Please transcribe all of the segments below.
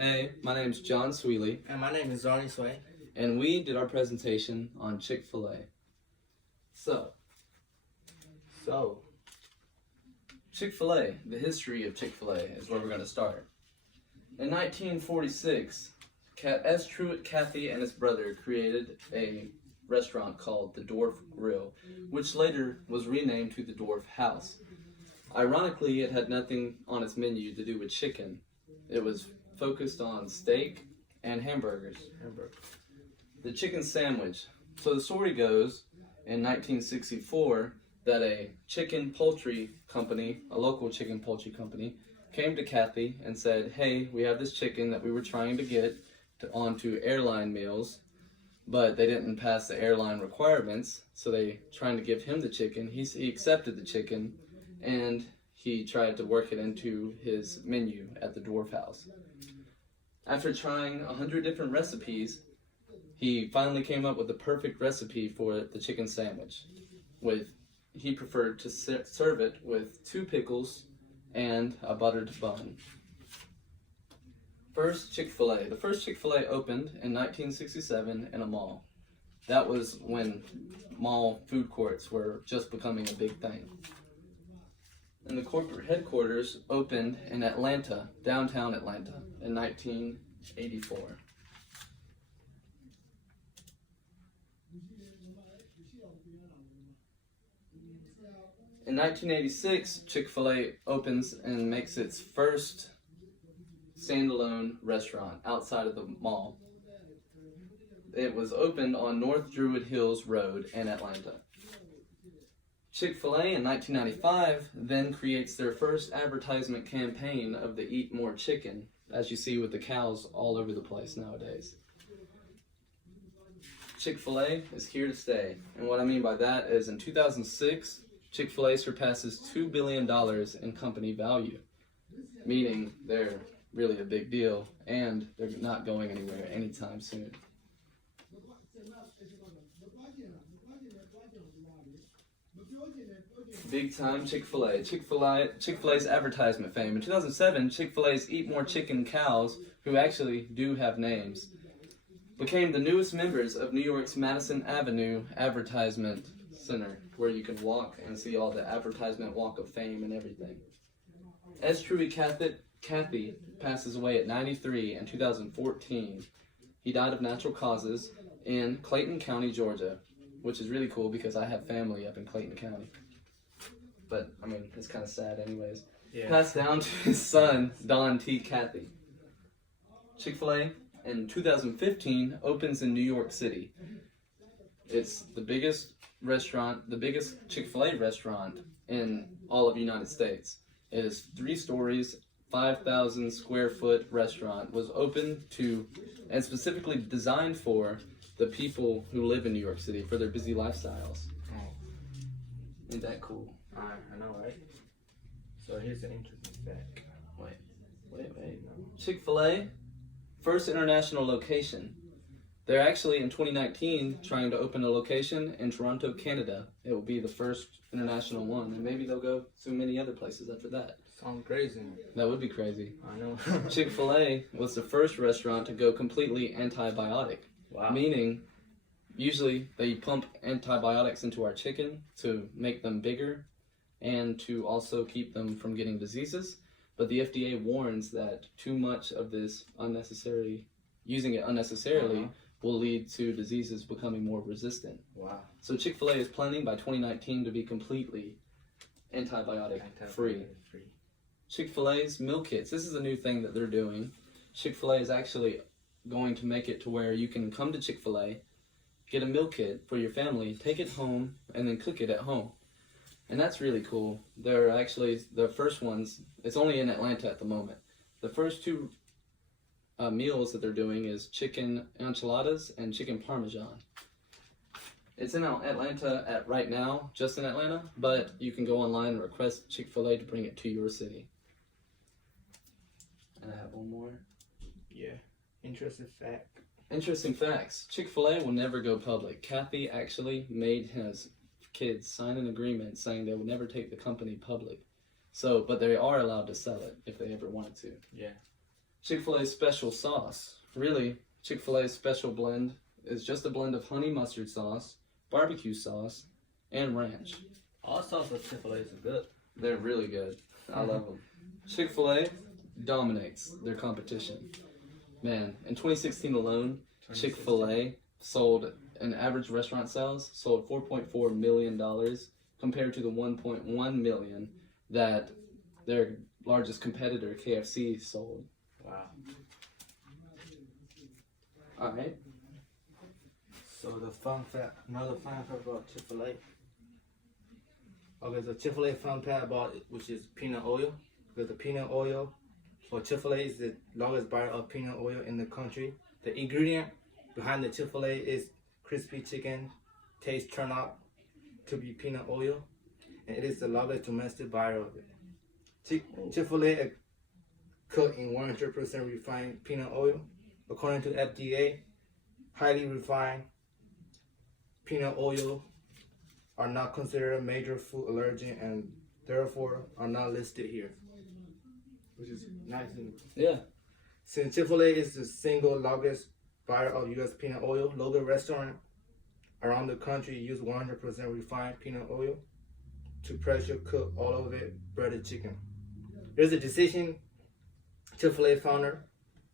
Hey, my name's John Sweeley, And my name is Zarni. and we did our presentation on Chick-Fil-A. So, Chick-Fil-A, the history of Chick-Fil-A is where we're going to start. In 1946, S. Truett Cathy and his brother created a restaurant called the Dwarf Grill, which later was renamed to the Dwarf House. Ironically, it had nothing on its menu to do with chicken. It was focused on steak and hamburgers. The chicken sandwich. So the story goes, in 1964, that a chicken poultry company, a local chicken poultry company, came to Cathy and said, hey, we have this chicken that we were trying to get onto airline meals, but they didn't pass the airline requirements, so they trying to give him the chicken. He accepted the chicken, and he tried to work it into his menu at the Dwarf House. After trying 100 different recipes, he finally came up with the perfect recipe for the chicken sandwich. He preferred to serve it with 2 pickles and a buttered bun. First, Chick-fil-A. The first Chick-fil-A opened in 1967 in a mall. That was when mall food courts were just becoming a big thing. And the corporate headquarters opened in Atlanta, downtown Atlanta, in 1984. In 1986, Chick-fil-A opens and makes its first standalone restaurant outside of the mall. It was opened on North Druid Hills Road in Atlanta. Chick-fil-A in 1995 then creates their first advertisement campaign of the Eat More Chicken, as you see with the cows all over the place nowadays. Chick-fil-A is here to stay, and what I mean by that is in 2006, Chick-fil-A surpasses $2 billion in company value, meaning they're really a big deal, and they're not going anywhere anytime soon. Big time Chick-fil-A. Chick-fil-A's advertisement fame. In 2007, Chick-fil-A's Eat More Chicken cows, who actually do have names, became the newest members of New York's Madison Avenue Advertisement Center, where you can walk and see all the advertisement walk of fame and everything. S. Truett Cathy passes away at 93 in 2014. He died of natural causes in Clayton County, Georgia, which is really cool because I have family up in Clayton County. But, I mean, it's kind of sad anyways. Yeah. Passed down to his son, Don T. Cathy. Chick-fil-A in 2015 opens in New York City. It's the biggest restaurant, the biggest Chick-fil-A restaurant in all of the United States. It is 3 stories, 5,000 square foot restaurant, was open to and specifically designed for the people who live in New York City for their busy lifestyles. Ain't that cool? I know, right? So here's an interesting fact. Wait. Chick-fil-A, first international location. They're actually in 2019 trying to open a location in Toronto, Canada. It will be the first international one, and maybe they'll go to many other places after that. Sounds crazy. That would be crazy. I know. Chick-fil-A was the first restaurant to go completely antibiotic. Wow. Meaning, usually they pump antibiotics into our chicken to make them bigger and to also keep them from getting diseases. But the FDA warns that too much of this using it unnecessarily will lead to diseases becoming more resistant. Wow. So Chick-fil-A is planning by 2019 to be completely antibiotic free. Chick-fil-A's meal kits. This is a new thing that they're doing. Chick-fil-A is actually going to make it to where you can come to Chick-fil-A, get a meal kit for your family, take it home, and then cook it at home. And that's really cool. They're actually the first ones. It's only in Atlanta at the moment. The first 2 meals that they're doing is chicken enchiladas and chicken parmesan. It's in Atlanta right now, just in Atlanta, but you can go online and request Chick-fil-A to bring it to your city. And I have one more. Yeah. Interesting facts. Chick-fil-A will never go public. Cathy actually made his kids sign an agreement saying they would never take the company public. So, but they are allowed to sell it if they ever wanted to. Yeah. Chick-fil-A special sauce. Really, Chick-fil-A's special blend is just a blend of honey mustard sauce, barbecue sauce, and ranch. All sauce of Chick-fil-A is good. They're really good. I love them. Chick-fil-A dominates their competition. Man, in 2016 alone, Chick-fil-A sold an average restaurant sales sold $4.4 million compared to the $1.1 million that their largest competitor, KFC, sold. Wow. All right. So the fun fact, another fun fact about Chick-fil-A. Okay, so Chick-fil-A fun fact about it, which is peanut oil. Because the peanut oil for Chick-fil-A is the largest buyer of peanut oil in the country. The ingredient behind the Chick-fil-A is crispy chicken. Taste turned out to be peanut oil, and it is the largest domestic buyer of it. Chick-fil-A cooked in 100% refined peanut oil. According to FDA, highly refined peanut oil are not considered a major food allergen and therefore are not listed here, which is nice. Yeah. Since Chick-fil-A is the single largest buyer of U.S. peanut oil, local restaurants around the country use 100% refined peanut oil to pressure cook all of it breaded chicken. There's a decision Chick-fil-A founder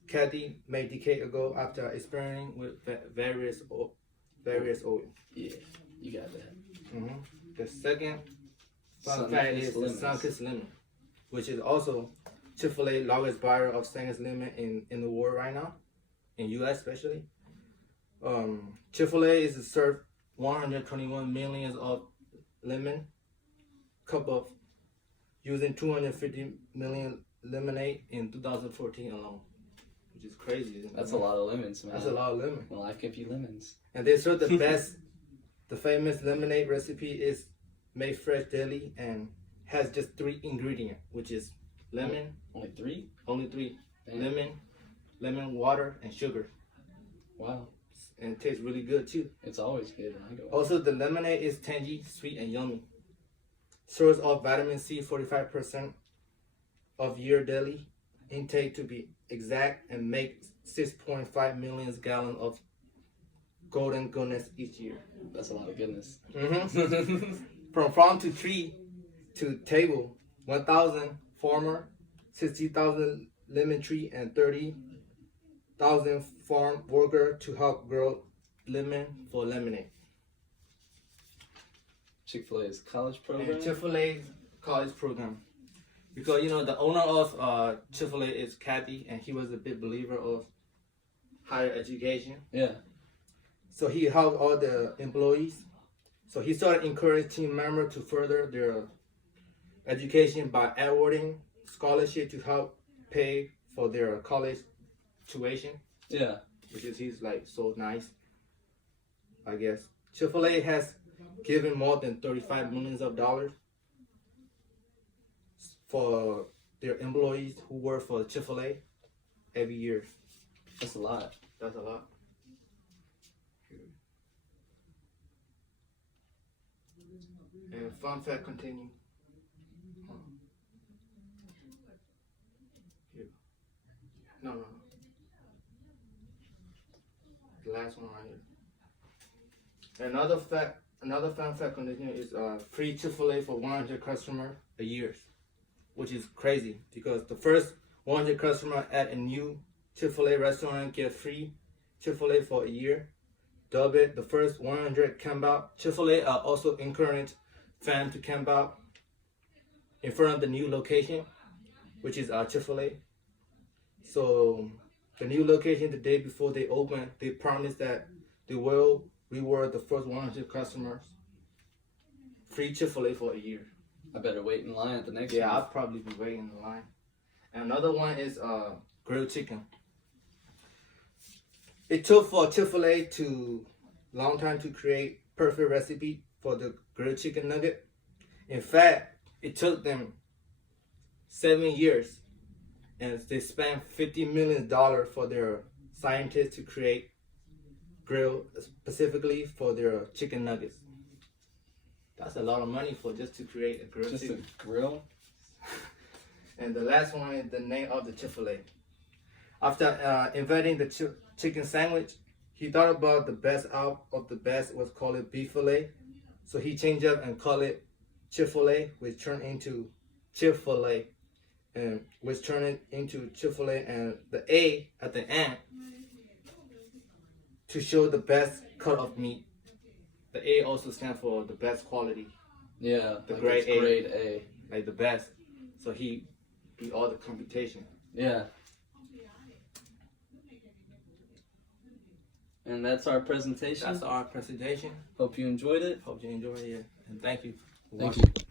Kathy made a decade ago after experimenting with various oils. Yeah, you got that. The second fun fact is the Sun-Kissed Lemon, which is also Chick-fil-A largest buyer of Sun-Kissed Lemon in the world right now, in U.S. especially. Chick-fil-A is served 121 million of lemon cup of using 250 million lemonade in 2014 alone, which is crazy. Isn't it? That's a lot of lemons, man. That's a lot of lemon. Well, I give you lemons. And they serve the best. The famous lemonade recipe is made fresh daily and has just 3 ingredients, which is lemon. Only 3? Only 3. Damn. Lemon, water, and sugar. Wow. And it tastes really good too. It's always good when I go. Also, the lemonade is tangy, sweet, and yummy. Source of vitamin C, 45% of your daily intake to be exact, and make 6.5 million gallons of golden goodness each year. That's a lot of goodness. From farm to tree to table, 1,000 farmer, 60,000 lemon tree, and 30,000 farm worker to help grow lemon for lemonade. Chick-fil-A's college program. And Chick-fil-A college program. Because, you know, the owner of Chick-fil-A is Kathy, and he was a big believer of higher education. Yeah. So he helped all the employees. So he started encouraging team members to further their education by awarding scholarship to help pay for their college tuition. Yeah. Which is he's like so nice, I guess. Chick-fil-A has given more than $35 million for their employees who work for Chick-fil-A every year. That's a lot. That's a lot. And fun fact continue. Here. No. The last one right here. Another fun fact continue is free Chick-fil-A for 100 customers a year, which is crazy because the first 100 customer at a new Chick-fil-A restaurant get free Chick-fil-A for a year. Double it, the first 100 camp out. Chick-fil-A also encourage fans to camp out in front of the new location, which is Chick-fil-A. So the new location, the day before they open, they promise that they will reward the first 100 customers free Chick-fil-A for a year. I better wait in line at the next Yeah, one. I'll probably be waiting in line. And another one is grilled chicken. It took for Chick-fil-A to long time to create perfect recipe for the grilled chicken nugget. In fact, it took them 7 years, and they spent $50 million for their scientists to create grill specifically for their chicken nuggets. That's a lot of money for just to create a grilled chicken. Just a grill? And the last one is the name of the Chick-fil-A. After inventing the chicken sandwich, he thought about the best out of the best was called it beef fillet. So he changed up and called it Chick-Fil-A, which turned into Chick-Fil-A, and which turned it into Chick-Fil-A, and the A at the end to show the best cut of meat. The A also stands for the best quality. Yeah, The like grade it's A. grade A. Like the best. So he beat all the computation. Yeah. And that's our presentation. That's our presentation. Hope you enjoyed it. Hope you enjoy it. And thank you. for Thank watching. you.